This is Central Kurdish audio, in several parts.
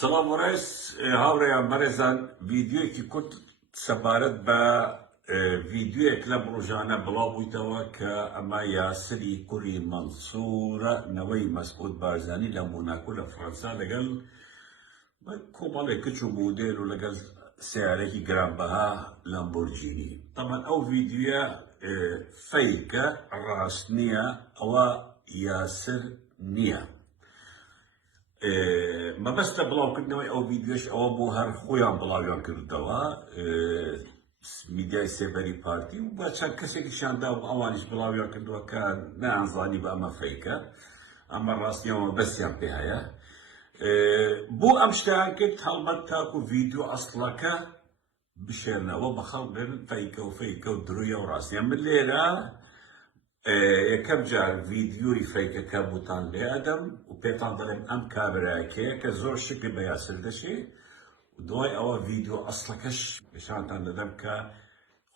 سلام ڕێز هاوڕێیان بەڕێزان ڤیدیۆیەکی کورت سەبارەت بە ڤیدیۆیەک لە ڕۆژانە بڵاو بوویتەوە کە ئەمە یاسری کوڕی مەنسوورە نەوەی مەسعود بارزانی لە مۆناکۆ لە فەڕەنسا لەگەڵ کۆمەڵێک کچ و مودێل و لەگەڵ سیارێکی گرانبەها لامبۆرجینی. طبعا ئەو ڤیدیۆیە فەیکە، ڕاست نییە، ئەوە یاسر نییە. مەبەستە بڵاوکردنەوەی ئەو ڤیدیۆش ئەوە بۆ هەر خۆیان بڵاویان کردەوە میدیای سێبەری پارتی و بە چەند کەسێکیشاندا و ئەوانیش بڵاویان کردووە کە نەیانزانی بە ئەمە فەیکە، ئەمە ڕاستیەوە بەسییان پێ هەیە. بۆ ئەم شتیان کرد هەڵبەت تاکو ڤیدیۆ ئەسڵەکە بشێنەوە بە خەڵک بێنن فەیکە و فەیکە و درویە و ڕاستیە. من لێرە یەکەم جار ڤیدیۆی فەیکەکە بوتان لێ ئەدەم و پێتان دەڵێم ئەم کابراایەکەیە کە زۆر شکل بە یاسر دەشێ و دوای ئەوە ڤیدیۆ ئەسڵەکەش پیشانتان دەدەم کە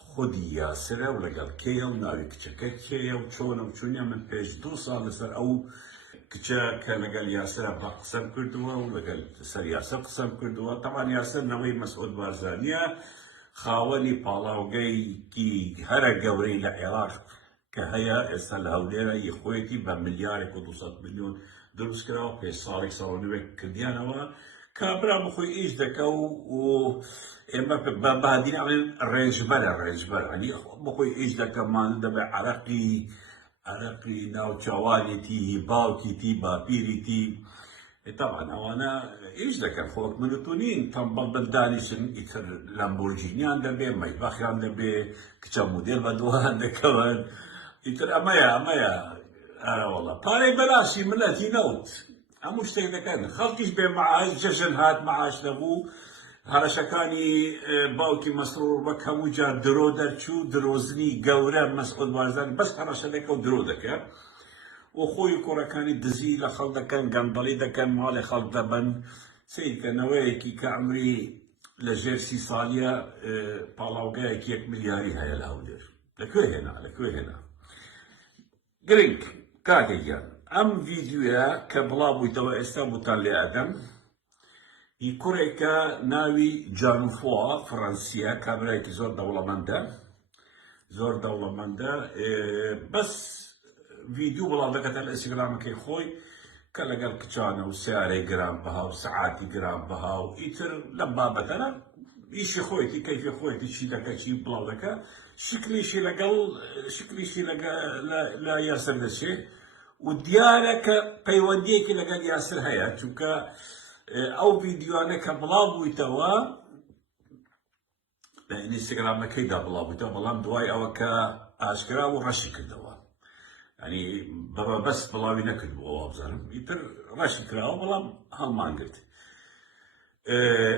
خودی یاسرە و لەگەڵ کێیە و ناوی کچەکە کێیە و چۆنە و چوونیە. من پێش 2 ساڵ لەسەر ئەو کچە کە لەگەڵ یاسرە بە قسەم کردووە و لەگەڵ سەر یاسر قسەم کردووە. تەمان یاسر نەوەی مەسعود بارزانیە، خاوەنی پاڵاوگەیکی هەرە گەورەی لە عێراق کە هەیە ئێستا لە هەولێرە خۆیەتی بە ملیارێک و 200 ملیۆن دروست کراوە، پێش ساڵێک ساڵ کردیانەوە. کابرا بخۆی ئیش دەکە و ئێمە بە بادیناڵێن ڕێژبەرە ڕێژبەر، بخۆی ئیش دەکەمان دەبێ عەرەقی ناوچەوانێتی باوکیتی باپیریتی. طبعا ئەوانە ئیش دەکەن، خۆک منتونین تەمبەڵ بەدانیشن، ئیتر لامبۆرجینیان دەبێ، مەیباخیان دەبێ، کچە مودێل بە دووان دەکەون. ئیتر ئەمەیە ئەوەڵە پارەی بەراشی ملەتی نەوت هەموو شتێک دەکەن. خەڵکیش بێ مەعاش جەژن هات مەعاش نەبوو. هەرەشەکانی باوکی مەسرور بەک هەموو جار درۆ دەرچوو، درۆزنی گەورە مەسعود بارزانی بەس هەرەشە دەکە و درۆ دەکە و خۆی کوڕەکانی دزی لە خەڵک دەکەن، گەندەڵی دەکەن، ماڵی خەڵک دەبەن. سیرکەنەوەیەکی کە عمری لە ژێر 30 ساڵیە پاڵاوگایەکی 1 ملیاری هەیە لە هەولێر. لەکوێ هێنا گرنگ کاکەگیان. ئەم ڤیدیۆیە کە بڵاو بوویتەوە ئێستا بوتان لێ ئەدەم، هی کوڕێکە ناوی جانوفۆ فەڕەنسیە، کابرایەکی زۆر دەوڵەمەندە، بەس ڤیدیۆ بڵاو دەکەتە لە ئینستاگرامەکەی خۆی کە لەگەڵ کچانە و سیارەی گرانبەها و سەعاتی گرانبەها و ئیتر لەم بابەتەنە ئیشی خۆیەتی کەیفی خۆیەتی چی دەکە، چی بڵاو دەکە، شکلیشی لە یاسر دەچێ و دیارە کە پەیوەندیەکی لەگەڵ یاسر هەیە، چونکە ئەو ڤیدیۆانە کە بڵاو بوویتەوە لە ئینستاگرامەکەیدا بڵاو بوویتەوە، بەڵام دوای ئەوە کە ئاشکرا و ڕەشی کردەوە، ینی بەس بڵاوی نەکردبووە وابزانم، ئیتر ڕەشی کراوە بەڵام هەڵمان گرت.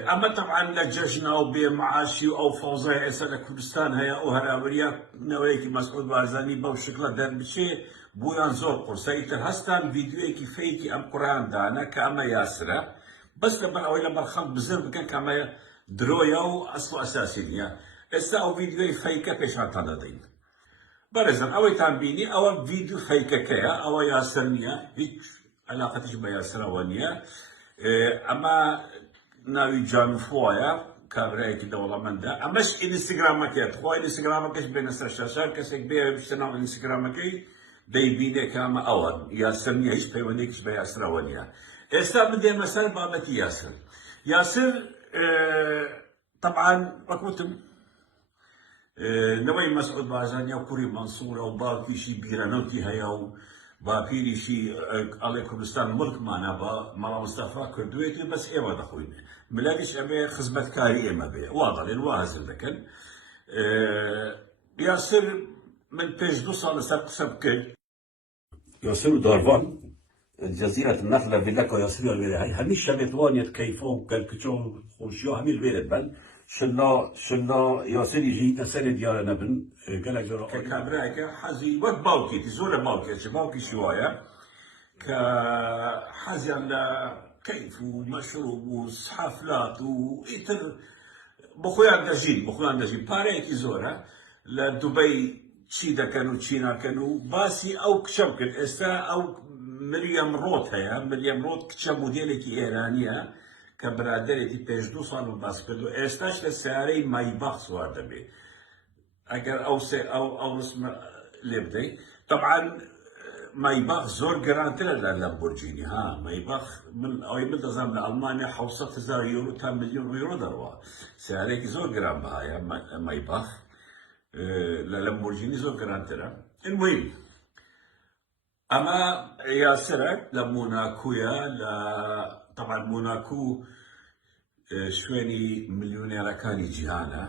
ئەمە تەبعاً لە جەژنا و بێ مەعاشی و ئەو فەوزای ئێستا لە کوردستان هەیە و هەراوەریە نەوەیەکی مەسعود بارزانی بەو شکلە دەربچێ بۆیان زۆر قورسە. ئیتر هەستان ڤیدیۆیەکی فەیکی ئەم کوڕیاندانە کە ئەمە یاسرە، بەس لەبەر ئەوەی لەبەر خەڵک بزر بکەن کە ئەمە درۆیە و ئەسڵ و ئەساسی نییە. ئێستا ئەو ڤیدیۆی فەیکە پێشانتان دەدەین. بەڕێزان ئەوەیتان بینی ئەوە ڤیدیۆ فەیکەکەیە، ئەوە یاسر نییە، هیچ عەلاقەتیش بە یاسرەوە نییە. ئەمە ناوی جانوفۆیە، کابرایەکی دەوڵەمەندە. ئەمەش ئینستاگرامەکەیە، خۆی ئینستاگرامەکەش بێنە سەر شاشار، کەسێک بێ بشتە ناو ئینستاگرامەکەی دەیبینێ کە ئەمە ئەوە یاسر نییە، هیچ پەیوەندێکیش بە یاسرەوە نییە. ئێستا بدێمە سەر بابەتی یاسر. یاسر طبعاً وەکوتم نەوەی مەسعود بارزانیە و کوڕی مەنسوورە و باوکیشی بیرەنەوتی هەیە و باپیریشی ئەڵێ کوردستان مڵکمانە بە مەڵا مستەفا کردوێتی، بەس ئێوە دەخۆین ملەتیش ئەبێ خزمەتکاری ئێمە بێ، وا دەڵێن وا هەزر دەکەن. یاسر من پێش 2 ساڵ لەسەر قسە بکەیت یاسر و داروان جزيرة النخلة فيلاكو ياسرية الولاية هميش شبت وانيت كيفو كالكتشو خوشيو همي الويلد بل شنا ياسر يجي تسالي ديالا نبن قالك جرا كابرايك حزي وقت باوكي تزول باوكي شوية كحزي على كيف ومشروب وحفلات وإتر بخويا دجين باريكي زورا لدبي تشيدا كانوا تشينا كانوا باسي أو كشبكت استا أو مريم روت هەیە، مريم روت کچە مودێلێکی ئێرانیە کە برادێرێتی پێش 2 ساڵ باس کردو ئێستاش لە سیارەی مایباخ سوار دەبێ ئەگەر ئەو ڕسمە لێ بدەیت طبعا مایباخ زۆر گەرانترە لە لەمبۆرجینی ها مایباخ من ئەوەی من دەزانم لە ئەڵمانیا 700,000 یورو تا ملیۆن یورو دەڕوا سیارێکی زۆر گران بەهایە مایباخ لە لەمبۆرجینی زۆر گەرانترە المهم ئەمە یاسرە لە موناکویە لە طبعا موناکو شوێنی ملیۆنێرەکانی جیهانە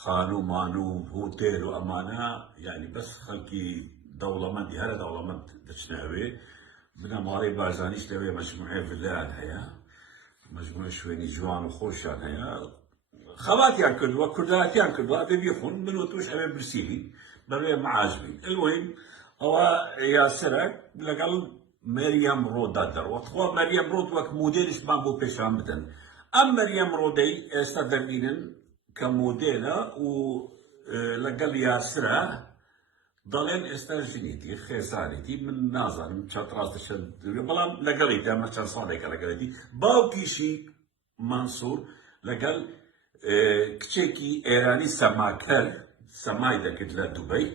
خانوو مانوو هۆتێل و ئەمانە یعنی بەس خەڵکی دەوڵەمەندی هەرە دەوڵەمەند دەچنەوێ بنەماڵەی بارزانیش لەوێ مەجموعەی ڤیلایان هەیە مەجموعەی شوێنی جوان و خۆشیان هەیە خەڵاتیان کردووە کوردایەتیان کردووە ئەبێ بیخۆن من و توش ئەبێ برسیلی بەبێ مەعاش بین المهم ئەوە یاسرە لەگەڵ مەریەم ڕۆدا دەڕوە خوا مەریەم ڕۆد وەک مودێلیشمان بۆ پێشان بدەن ئەم مەریەم ڕۆدەی ئێستا دەبینن کە مودێلە و لەگەڵ یاسرە دەڵێن ئێستا ژنێتی خێزانێتی من نازانم چەند ڕاستەشە بەڵام لەگەڵی دامە چەند ساڵێکە لەگەڵێتی باوکیشی مەنسوور لەگەڵ کچێکی ئێرانی سەماکەر سەمای دەکرد لە دووبەی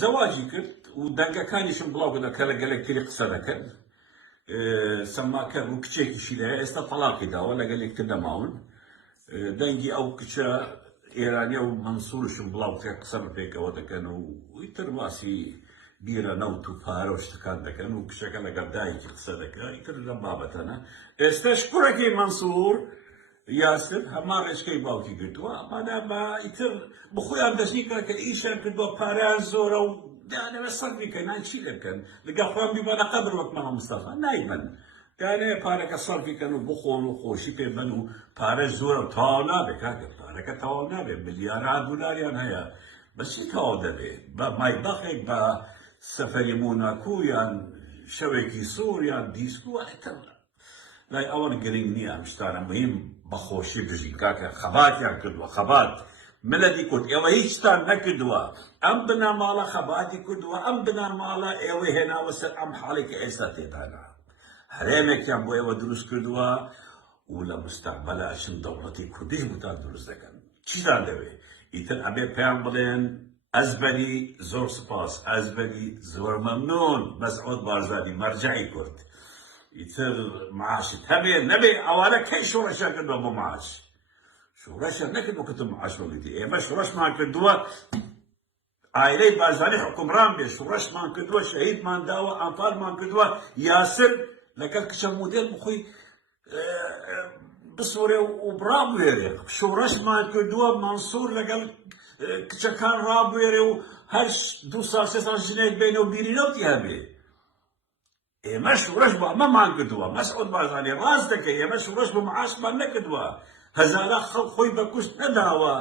زەواجی کرد و دەنگەکانیشم بڵاو بوو کە لەگەلێک تری قسە دەکرد سەماکەر و کچێکیشی لەیە ئێستا تەلاقی داوە لەگەل یەکتر دەماون دەنگی ئەو کچە ئێرانیە و مەنسوورشم بڵاو کە قسە بەپێکەوە دەکەن و ئیتر باسی بیرە نەوت و پارە و شتەکان دەکەن و کچەکە لەگەڵ دایکی قسە دەکات ئیتر لەم بابەتەنە ئێستاش کوڕێکی مەنسوور یاسر هەمان ڕێچکەی باوکی گرتووە ئەمانە بە ئیتر بخۆیان دەستنی کە ئیشیان کردووە پارەیان زۆرە و دانەوە سەرفی کەنان چی دەکەن لەگەڵ خۆیان بیبەنە قەبر وەک مەڵە مستەفا نایبن دانەیە پارەکە سەرفیکەن و بخۆن و خۆشی پێبەن و پارە زۆرە تەواو نابێت کاکە پارەکە تەواو نابێت ملیاران دۆلاریان هەیە بەچی تەواو دەبێت بە مایباخێک بە سەفەری موناکو یان شەوێکی سوور یان دیسکو ئەتر لای ئەوە گرنگ نییە ئەم شتانە مهم بەخۆشی بژین کاکە خەباتیان کردووە خەبات ملەتی کورد ئێوە هیچتان نەکردووە ئەم بنەماڵە خەباتی کردووە ئەم بنەماڵە ئێوەی هێناوە سەر ئەم حاڵێکی ئێستا تێدانا هەرێمێکیان بۆ ئێوە دروست کردووە و لە مستەقبەلە ئەچن دەوڵەتی کوردیش بوتان دروست دەکەن چیتان دەوێت ئیتر ئەبێ پێیان بڵێن ئەزبەری زۆر سوپاس ئەزبەری زۆر مەمنون مەسعود بارزانی مەرجەعی کورد ئیتر معاشت هەبێ نەبێ ئەوانە کەی شۆڕەشیان کردووە بۆ معاش شۆڕەشیان نەکردووە کە تۆ معاش وەڵیتی ئێمە شۆڕەشمان کردووە ئایلەی بارزانی حکومڕان بێ شۆڕەشمان کردووە شەهیدمان داوە ئەنفالمان کردووە یاسر لەگەڵ کچە مودێل بخۆی بسوورێ و بڕابوێرێ شۆڕەشمان کردووە مەنسوور لەگەڵ کچەکان ڕابوێرێ و هەر 2 ساڵ 3 ساڵ ژنێک بێنە و بیری نەوتی هەبێ ئێمە شۆڕەش بۆ ئەمەمان کردووە مەسعود بارزانی ڕاست دەکەی ئێمە شۆڕەش بۆ معاشمان نەکردووە هەزارە خەڵک خۆی بە کوشت نەداوە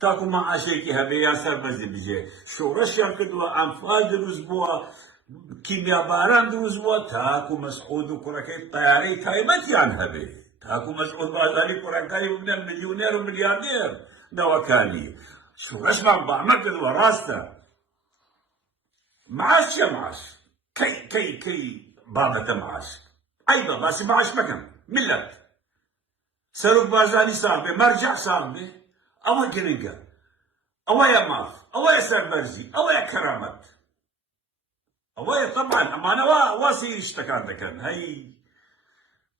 تاکو معاشێکی هەبێ یا سەربەرزی بژێ شۆڕەشیان کردووە ئەنفال دروست بووە کیمیاباران دروست بووە تاکو مەسعود و کوڕەکەی تەیارەی تایبەتیان هەبێ تاکو مەسعود بارزانی کوڕەکانی ببنە ملیونێر و ملیاردێر نەوەکانی شۆڕەشمان بە ئەمە کردووە ڕاستە معاش چییە معاش کەی بابەتە معاش ئەیبە باسی معاش مەکەن ملت سەرۆک بارزانی ساغ بێ مەرجەع ساغ بێ ئەوە گرنگە ئەوەیە ماف ئەوەیە سەربەرزی ئەوەیە کەرامەت ئەوەیە تەبعاً ئەمانەوە وا سەیری شتەکان دەکەن هەی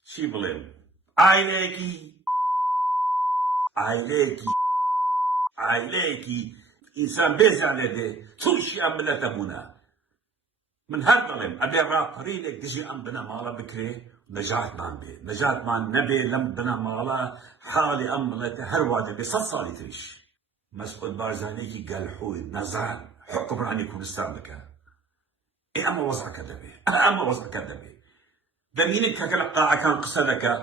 چی بڵێم ئایلەیەکی ئینسان بێزیان لێ دێ تووشی ئەم ملەتە بوونە من هەر دەڵێم ئەبێ ڕاپەڕینێک دژی ئەم بنەماڵە بکرێ نەجاتمان بێ نەجاتمان نەبێ لەم بنەماڵە حاڵی ئەم مڵەتە هەروا دەبێ 100 ساڵی تریش مەسعود بارزانێکی گەلحوی نەزان حکمڕانی کوردستان بکە ئەمە وەزعەکە دەبێ دەبینن کەکە لە قاعەکان قسە دەکە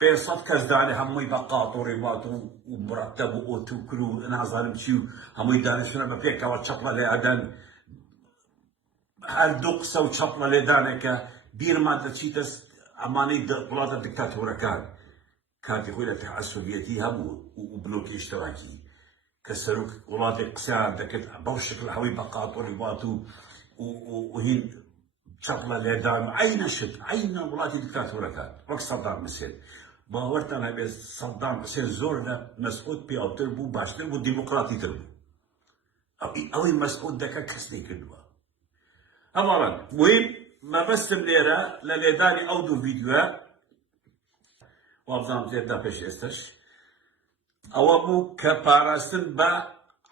500 کەس دانێ هەمووی بە قات و ڕێبات و مرەتەب و ئۆتوکر و نازانم چی و هەمووی دانیشتونە بە پێکەوە چەپڵە لێ ئەدەن هەر دوو قسە و چەپڵە لێدانێکە بیرمان دەچیتە ئەمانەی وڵاتە دیکتاتۆرەکان کاتی خۆی لە تەعە سۆڤیەتی هەبوو و بلۆکی ئیشتراکی کە سەرۆک وڵاتێک قسەیان دەکرد بەو شکل هەوی بە قات و ڕێبات و هین چەپڵە لێدان عینە شت عینە وڵاتی دیکتاتۆرەکان وەک سەدام حوسێن باوەرتان هەبێ سەدام حوسێن زۆر لە مەسعود پیاوتر بوو باشتر بوو دیموکراتیتر بوو ئەوەی مەسعود دەکە کەس نەیکردووە هەواڵەن مهم مەبەستم لێرە لە لێدانی ئەو دوو ڤیدیۆە وابزانم زێردا پێش ئێستش ئەوە بوو کە پاراستن بە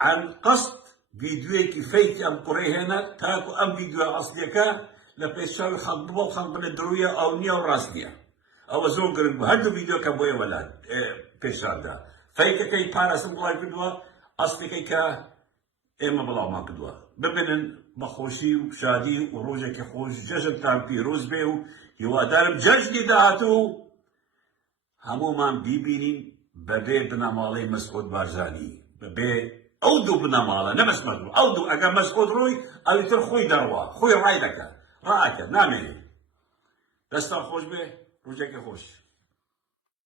عن قەست ڤیدیۆیەکی فەیکی ئەم قوڕەی هێنا تاکو ئەم ڤیدیۆ ئەسڵیەکە لە پێشچاوی خەڵک ببە و خەڵک بڵێ دڕوویە ئەو نییە و ڕاست نییە ئەوە زۆر گرنگ بوو هەردوو ڤیدیۆکە بۆ ئێوە لات پێشاندا فەیکەکەی پاراستن بڵاو کردووە ئەسڵەکەی کە ئێمە بڵاومان کردووە ببینن بەخۆشی و شادی و ڕۆژێکی خۆش جەژنتان پیرۆز بێ و هیوادارم جەژنی داهاتوو هەموومان بیبینین بەبێ بنەماڵەی مەسعود بارزانی بەبێ ئەو دوو بنەماڵە نەبەس مەسعود ئەو دوو ئەگەر مەسعود ڕووی ئەویتر خۆی دەڕوا خۆی ڕای دەکات ڕائەکە نامێنێ دەستان خۆش بێ ڕۆژێکی خۆش